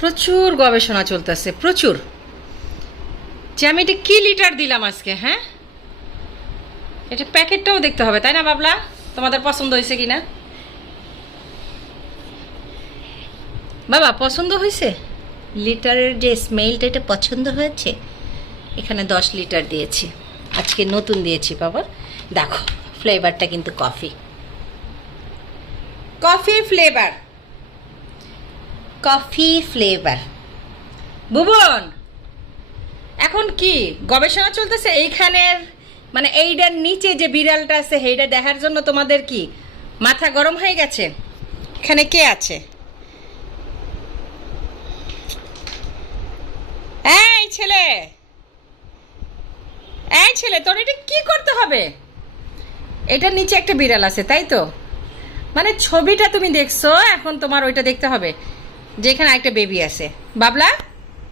প্রচুর গবেষণা চলতেছে, প্রচুর। যে আমি এটা কি লিটার দিলাম আজকে, হ্যাঁ এটা প্যাকেটটাও দেখতে হবে, তাই না বাবলা? তোমাদের পছন্দ হয়েছে কিনা বাবা? পছন্দ হয়েছে? লিটারের যে স্মেলটা, এটা পছন্দ হয়েছে? এখানে 10 লিটার দিয়েছি, আজকে নতুন দিয়েছি বাবা। দেখো ফ্লেভারটা কিন্তু coffee, coffee flavour, coffee flavour. Bhuban, এখন কি গবেষণা চলতেছে এইখানের, মানে এইটার নিচে যে বিড়ালটা আছে সেইটা দেখার জন্য তোমাদের কি মাথা গরম হয়ে গেছে? এখানে কে আছে? এই ছেলে, এই ছেলে, তোর এটা কি করতে হবে? এটার নিচে একটা বিড়াল আছে, তাই তো? মানে ছবিটা তুমি দেখছো, এখন তোমার ওইটা দেখতে হবে যে এখানে একটা বেবি আছে। বাবলা,